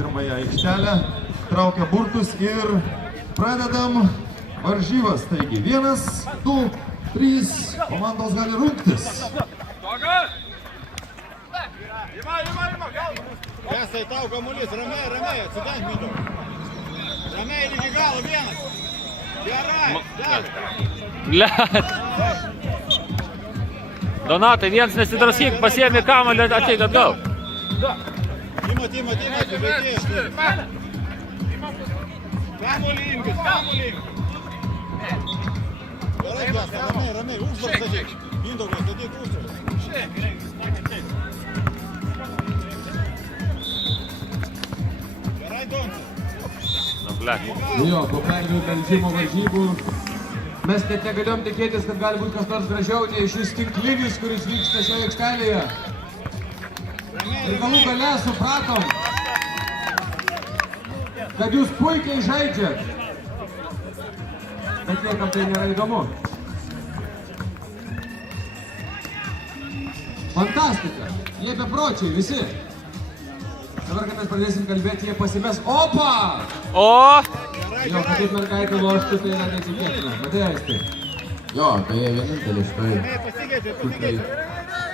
pirmąją aikštelę, traukia burtus ir pradedam varžybas. Taigi 1, 2, 3, komandos gali rungtis. Esai tau kamuolys, ramiai, atsidenk minų. Ramiai iki galo, vienas. Gerai, Donatai, vienas nesidraskyk, pasiėmė kamuolį, ateik atgal. Ima, kamuolį imkis. Gerai, Kęsta, ramiai, užvar statyk. Mindaugas, statyk užvar. Gerai, Doncas. Jo, po pergalių melžimo varžybų mes net negalėjom tikėtis, kad gali būti kas nors gražiau nei šis tinklinis, kuris vyksta šioje aikštelėje. Ir galų gale supratom, kad jūs puikiai žaidžiat, bet niekam tai nėra įdomu. Fantastika, jie bepročiai visi. Dabar, kai mes pradėsim kalbėti, jie pasimes. Opa! O! Jo, kad taip mergaitė loštų, tai yra netikėtina. Matai, Aistai? Jo, tai jie vienintelis štai.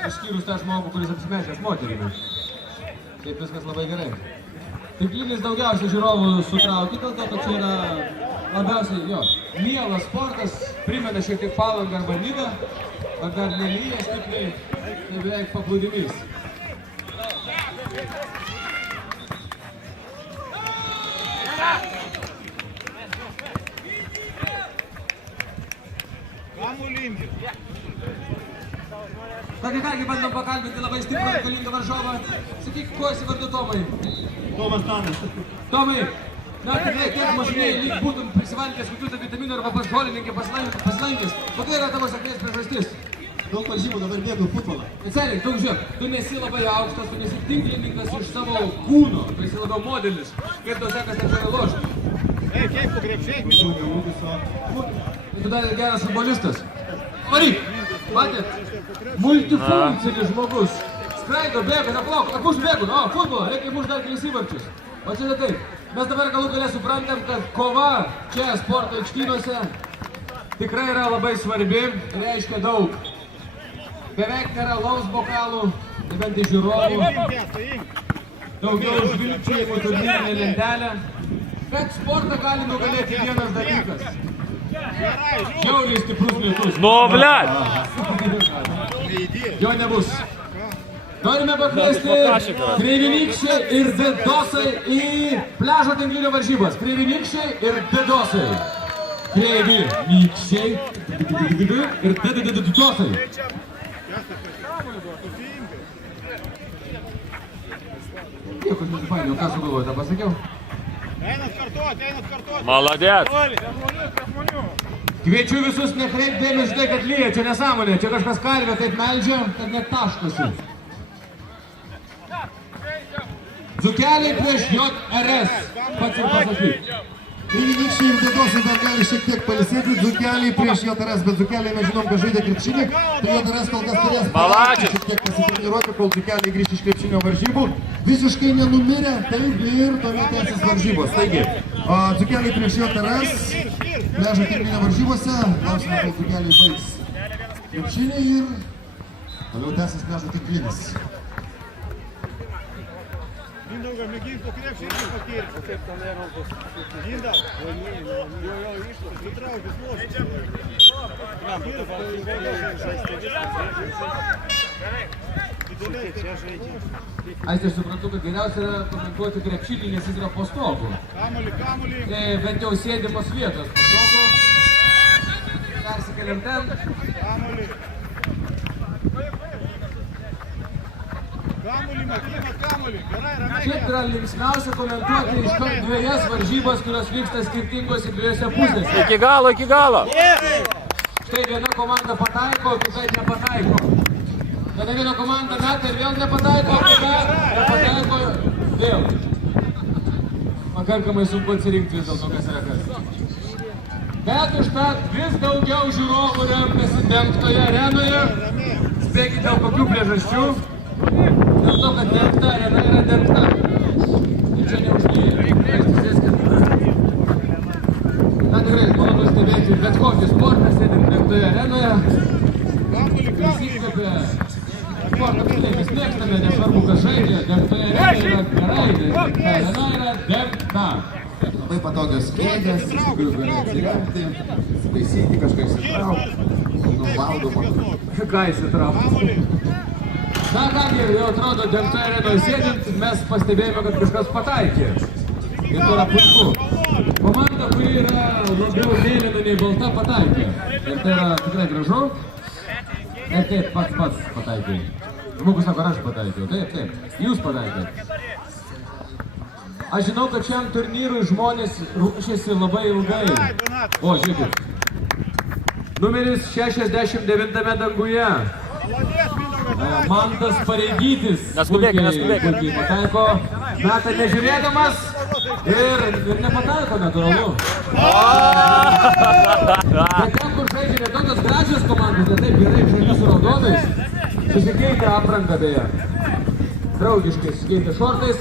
Išskyrus tą žmogų, kuris apsimešęs moterimi. Taip viskas labai gerai. Tinklinis daugiausiai žiūrovų sutraukia, dėl to, kad čia yra labiausiai, jo, mielas sportas, primena šiek tiek Palangą arba Nidą, ar dar nelyja stipriai, tai beveik paplūdimys. Kamuolį imkis. Kągi bandom pakalbinti labai stiprų ir galingą varžovą. Sakyk, kuo esi vardu Tomai? Tomas Tanas. Tomai, na tikrai, kiek mažinėjai, lyg būtum prisivalgęs kokių tai vitaminų arba pas žolininkį paslankęs. Kokia yra tavo sėkmės priežastis? Daug varžybų, dabar mėgau futbolą. Atseliai, daug žiūrėk, tu nesi labai aukštas, tu nesi tinklininkas iš savo kūno, tu esi labiau modelis. Kaip tau sekas taip gerai lošti? Kaip po krepšiais, Mindaugas. Tu dar geras futbolistas. Varyk, matėt? Multifunkcinis žmogus. Skraido, bėga, neplauk, akus bėgu, o, futbolą, reikia mušti dar kelis įvarčius. O čia taip, mes dabar galų gale suprantam, kad kova čia sporto aikštynuose tikrai yra labai svarbi, reiškia daug. Beveik nėra laus bokalų, nebent iš žiūrovų. Daugiau žvilgčiojimų turnyrinė lentelė. Bet sportą gali nugalėti vienas dalykas. Žiauriai stiprus lietus. Nu, blet! Jo nebus. Norime pakviesti Kreivynykščiai ir Didosai į pliažo tinklinio varžybas. Kreivynykščiai ir Didosai. Kreivynykščiai ir Didosai. Nieko nesupainiau, ką sugalvoju, tą pasakiau? Einat kartuot. Maladėt! Kviečiu visus nekreipti dėmesį tai, kad lyja, čia nesąmonė, čia kažkas karvė taip meldžia, kad net taškosi. Dzūkeliai prieš JRS, pats ir pasakyk. Kreivynykščiai ir Didosai dar gali šiek tiek palisėti, Dzūkeliai prieš JRS, bet Dzūkeliai mes žinom, kad žaidė krepšinį, tai JRS kol kas turės šiek tiek pasitreniruoti, kol Dzūkeliai grįžti iš krepšinio varžybų. Visiškai nenumirę, taip ir toliau tęsis varžybos. Taigi, Dzūkeliai prieš JRS, pliažo tinklinio varžybose, lausime, kol Dzūkeliai baigs krepšinį ir toliau tęsis pliažo tinklinis. Mindaugas, mėgink po krepšį ir pakėlė. Kaip to nerankus? Mindaug. Jo, išlas. Įtraukis lošis. Aistė, suprantu, kad geriausia yra komentuoti krepšinį, nes jis yra po stogu. Kamuolį. Bent jau sėdimos vietos po stogu. Persikeliam ten. Kamuolį, matymas kamuolį. Gerai, ramiai. Šiaip yra linksmiausia komentuoti iškart dviejas varžybas, kurios vyksta skirtingose dviejose pusėse. Iki galo! Štai viena komanda pataiko, kita nepataiko. Tada viena komanda meta ir vėl nepataiko, kita nepataiko vėl. Pakankamai sunku atsirinkti vis dėlto, kas yra kas. Bet užtat vis daugiau žiūrovų renkasi dengtoje arenoje. Spėkite dėl kokių priežasčių. Dėl to, kad dengta arena yra dengta. Ir čia neužtenka. žiūrėti bet kokį sportą, sėdint penktoje arenoje. Visi įkvėpia sportą, tai mes mėgstame, nesvarbu, kas žaidžia, penktoje arenoje yra gerai, nes penktoje arena yra dengta. Labai patogios kėdės, iš tikrųjų gali atsiremti, įsitaisyti, kažką įsitraukti, nuvaldomą. Ką įsitraukti? Na kągi, jau atrodo, dengtoje arenoje sėdint, mes pastebėjome, kad kažkas pataikė. Ir tai yra puiku. Komanda, kuri yra labiau mėlyna nei balta, pataikė. Ir tai yra tikrai gražu. Ir taip, pats pataikė. Žmogus sako, aš pataikiau. Taip, jūs pataikėt. Aš žinau, kad šiam turnyrui žmonės ruošiasi labai ilgai. O, žiūrėkit. Numeris 69 danguje. Mantas Pareigytis. Puikiai pataiko. Meta nežiūrėdamas. Ir nepataiko, natūralu. Bet ten, kur žaidžia ne tokios gražios komandos, ne taip gerai žaidžia su raudonais, susikeitė aprangą beje. Draugiškai susikeitė šortais.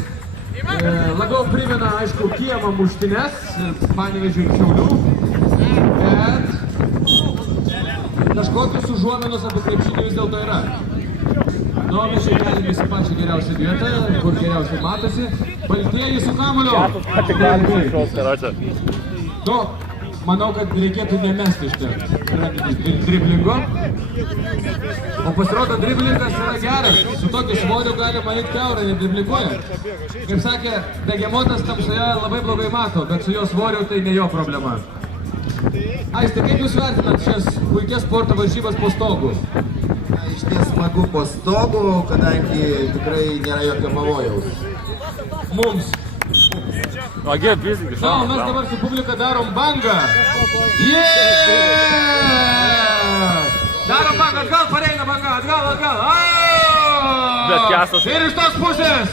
Labiau primena, aišku, Kijevo muštines, Panevėžio ir Šiaulių. Bet kažkokius užuominos apie krepšinį vis dėlto yra. Nu, mes čia galime į pačią geriausią vietą, kur geriausiai matosi. Baltieji su kamuoliu. Nu, manau, kad reikėtų nemesti iš driblingo. O pasirodo, driblingas yra geras. Su tokiu svoriu galima eiti kiaurą, nedriblinguojant. Kaip sakė, Begemotas tamsoje labai blogai mato, bet su jo svoriu tai ne jo problema. Aiste, kaip jūs vertinat šias puikias sporto varžybas po stogu? Iš ties smagu po stogu, kadangi tikrai nėra jokio pavojaus. Mums. Agė, fizikai. Na, o mes dabar su publika darom bangą. Darom bangą, atgal pareina banga, atgal. Bet Kęstas. Ir iš tos pusės.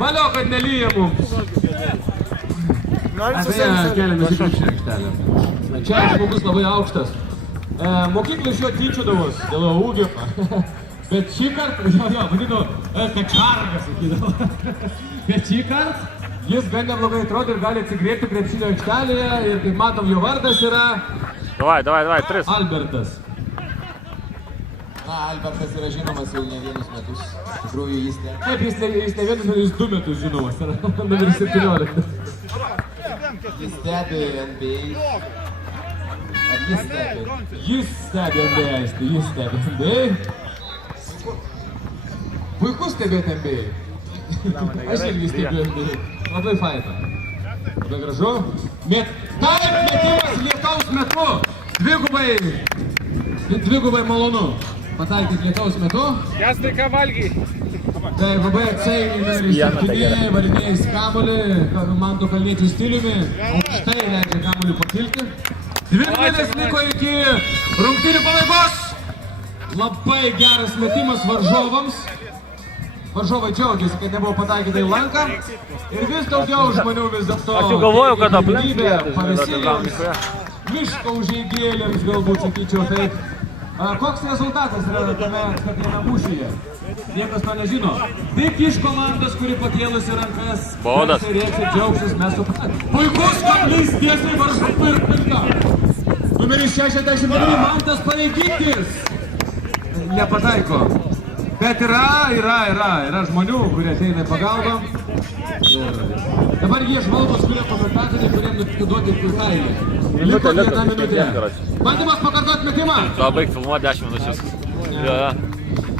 Valio, kad nelyja mums. Beje, keliamės į krepšinio aikštelę. Čia žmogus labai aukštas. Mokyklai iš jo tyčiodavos dėl ūgio. Bet šį kartą, vadinu, kačargas, sakydavo. Bet šį kartą jis gan neblogai atrodo ir gali atsigriebti krepšinio aikštelėje. Ir kaip matom, jo vardas yra... Davai, 3. Albertas. Na, Albertas yra žinomas jau ne vienus metus. Iš tikrųjų, jis ne. Taip, jis ne vienus metus, jis 2 metus žinomas. Numeris 17. Jis stebi NBA. Ar jis stebi? Jis stebi NBA, jis stebi NBA. Puiku stebėti NBA. Aš irgi stebiu NBA. Labai faina. Labai gražu. Taip, metimas lietaus metu. Dvigubai malonu. Pataikyti lietaus metu. Kęstai, ką valgy? Tai labai atsainiai išsiptinėjai, varinėjai kamuolį, Manto Kalniečių stiliumi, aukštai leidžia kamuolį pakilti. 2 minutės liko iki rungtynių pabaigos. Labai geras metimas varžovams. Varžovai džiaugiasi, kad nebuvo pataikyta į lanką. Ir vis daugiau žmonių vis dėlto. Aš jau galvojau, kad aplink. Pavėsilėms, miško užeigėlėms galbūt sakyčiau taip. Koks rezultatas yra tame mūšyje? Niekas to nežino. Tik iš komandos, kuri pakėlusi rankas, Baudas. Rėksia džiaugsis, mes suprantame. Puikus kablys tiesiai varžovų ir pinka. Numeris 69 Mantas Pareigytis. Nepataiko. Bet yra žmonių, kurie ateina į pagalbą. Dabar jie žvalgos, kurie komentatoriai, kuriem duoti kailį. Liko 1 minutė. Bandymas pakartoti metimą. Baig filmuoti 10 minučių.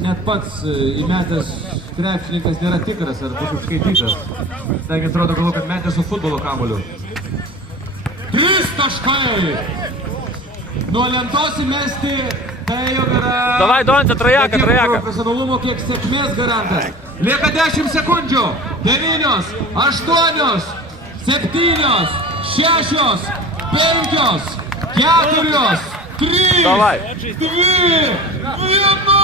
Net pats įmetęs krepšininkas nėra tikras ar bus užskaitytas. Taigi atrodo galvo, kad metė su futbolo kamuoliu. 3 taškai! Nuo lentos įmesti, tai jau yra... Davai, Donce, trajaka. Profesionalumo kiek sėkmės garantas. Lieka 10 sekundžių. 9, 8, 7, 6, 5, 4, 3, Davai. 2, 1.